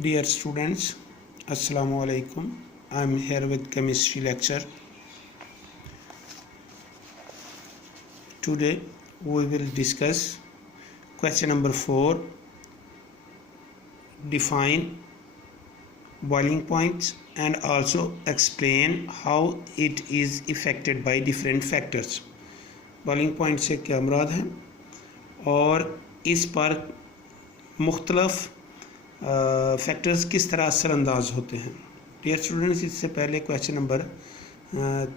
Dear students, Assalamu alaikum. I am here with chemistry lecture. Today we will discuss question number 4. Define boiling points and also explain how it is affected by different factors. Boiling point से क्या मुराद है और इस पर मुख्तलफ factors किस तरह असरअंदाज होते हैं। डियर स्टूडेंट्स, इससे पहले क्वेश्चन नंबर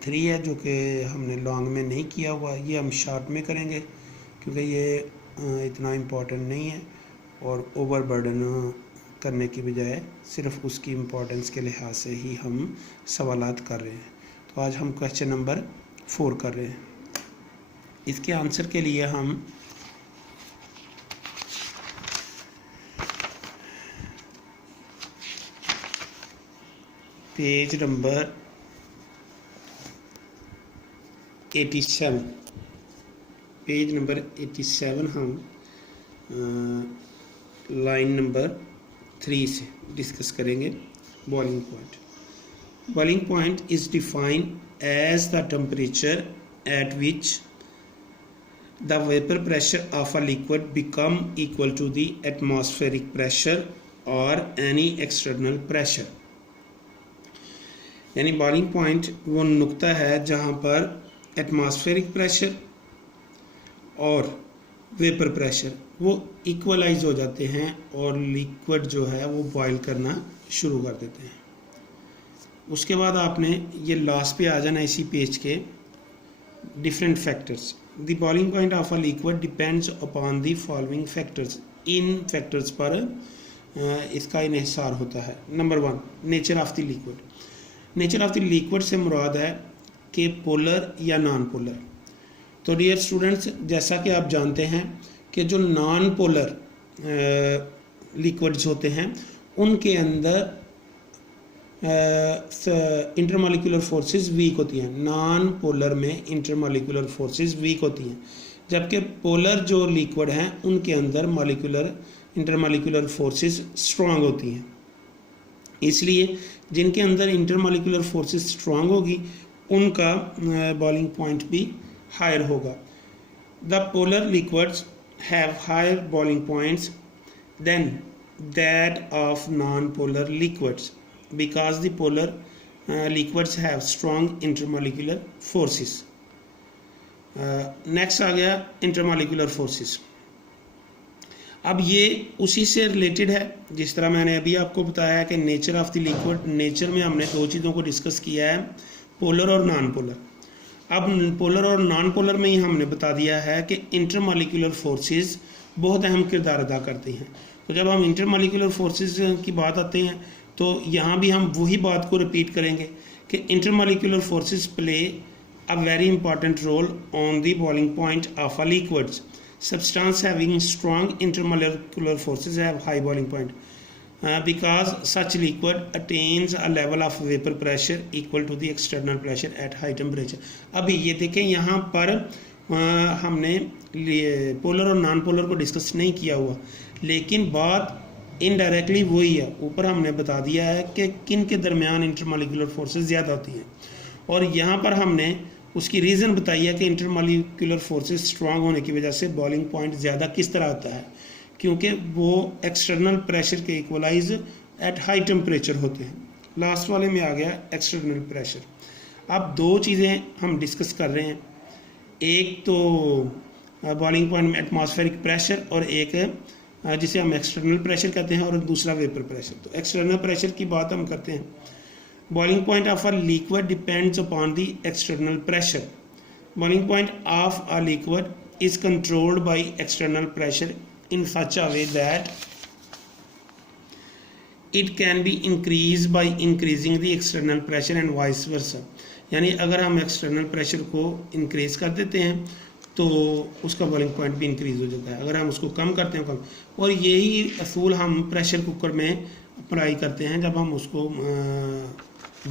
3 है जो कि हमने लॉन्ग में नहीं किया हुआ, ये हम शॉर्ट में करेंगे क्योंकि ये इतना इम्पोर्टेंट नहीं है और ओवरबर्डन करने की बजाय सिर्फ उसकी इम्पोर्टेंस के लिहाज से ही हम सवालात कर रहे हैं। तो आज हम क्वेश्चन नंबर 4 कर रहे हैं। इसके आंसर के लिए हम पेज नंबर 87 हम लाइन नंबर 3 से डिस्कस करेंगे। Boiling point is defined as the temperature at which the vapour pressure of a liquid become equal to the atmospheric pressure और एनी एक्सटर्नल प्रेशर। यानी बॉइलिंग पॉइंट वो नुक्ता है जहाँ पर एटमॉस्फेरिक प्रेशर और वेपर प्रेशर वो इक्वलाइज हो जाते हैं और लिक्विड जो है वो बॉयल करना शुरू कर देते हैं। उसके बाद आपने ये लास्ट पे आ जाना इसी पेज के different factors. The boiling point of a liquid depends upon the following factors. In factors पर इसका इन्हिसार होता है। Number 1, nature of the liquid. Nature of the liquid से मुराद है कि पोलर या नॉन पोलर। तो डियर स्टूडेंट्स, जैसा कि आप जानते हैं कि जो नॉन पोलर लिक्विड्स होते हैं उनके अंदर इंटरमॉलिक्यूलर फोर्सेस वीक होती हैं। नॉन पोलर में इंटरमॉलिक्यूलर फोर्सेस वीक होती हैं, जबकि पोलर जो लिक्विड हैं उनके अंदर इंटरमॉलिक्यूलर फोर्सेस स्ट्रांग होती हैं। इसलिए जिनके अंदर इंटरमॉलिक्यूलर फोर्सेस स्ट्रांग होगी उनका बॉइलिंग पॉइंट भी हायर होगा। The polar liquids have higher boiling points than that of non polar liquids because the polar liquids have strong intermolecular forces. Next आ गया इंटरमॉलिक्यूलर फोर्सेस। अब ये उसी से रिलेटेड है जिस तरह मैंने अभी आपको बताया है कि nature of the liquid. Nature में हमने 2 चीज़ों को डिस्कस किया है, पोलर और नॉन पोलर। अब पोलर और नॉन पोलर में ही हमने बता दिया है कि इंटरमॉलिक्यूलर फोर्सेस बहुत अहम किरदार अदा करती हैं। तो जब हम इंटरमॉलिक्यूलर फोर्सेस की बात आते हैं तो यहाँ भी हम वही बात को रिपीट करेंगे कि intermolecular forces play a very important roll on the boiling point of a liquids. Substance having strong intermolecular forces have high boiling point because such liquid attains a level of vapor pressure equal to the external pressure at high temperature। अभी ये देखें, यहाँ पर हमने polar और non polar को discuss नहीं किया हुआ, लेकिन बात इनडायरेक्टली वही है। ऊपर हमने बता दिया है कि किन के दरमियान इंटरमॉलिक्यूलर फोर्सेस ज़्यादा होती हैं और यहाँ पर हमने उसकी रीज़न बताई है कि इंटरमॉलिक्यूलर फोर्सेस स्ट्रांग होने की वजह से बॉइलिंग पॉइंट ज़्यादा किस तरह होता है, क्योंकि वो एक्सटर्नल प्रेशर के इक्वलाइज एट हाई टेम्परेचर होते हैं। लास्ट वाले में आ गया एक्सटर्नल प्रेशर। अब 2 चीज़ें हम डिस्कस कर रहे हैं, एक तो बॉइलिंग पॉइंट में एटमॉस्फेरिक प्रेशर और एक जिसे हम एक्सटर्नल प्रेशर कहते हैं और दूसरा वेपर प्रेशर। तो एक्सटर्नल प्रेशर की बात हम करते हैं। Boiling point of a liquid depends upon the external pressure. Boiling point of a liquid is controlled by external pressure in such a way that it can be increased by increasing the external pressure and vice versa. यानी अगर हम external pressure को increase कर देते हैं तो उसका boiling point भी इंक्रीज हो जाता है, अगर हम उसको कम करते हैं कम। और यही असूल हम प्रेशर कुकर में अप्लाई करते हैं जब हम उसको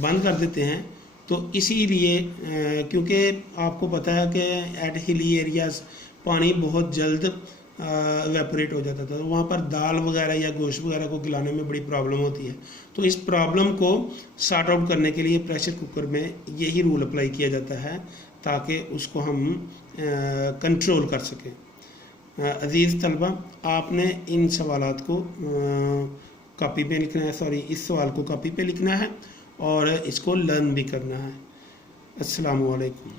बंद कर देते हैं। तो इसीलिए क्योंकि आपको पता है कि एट हिली एरियाज़ पानी बहुत जल्द इवेपोरेट हो जाता था, तो वहाँ पर दाल वगैरह या गोश्त वगैरह को गलाने में बड़ी प्रॉब्लम होती है। तो इस प्रॉब्लम को सॉर्ट आउट करने के लिए प्रेशर कुकर में यही रूल अप्लाई किया जाता है ताकि उसको हम कंट्रोल कर सकें। अज़ीज़ तलबा, आपने इन सवालात को कॉपी पे लिखना है, सॉरी इस सवाल को कॉपी पे लिखना है और इसको लर्न भी करना है। अस्सलामु अलैकुम।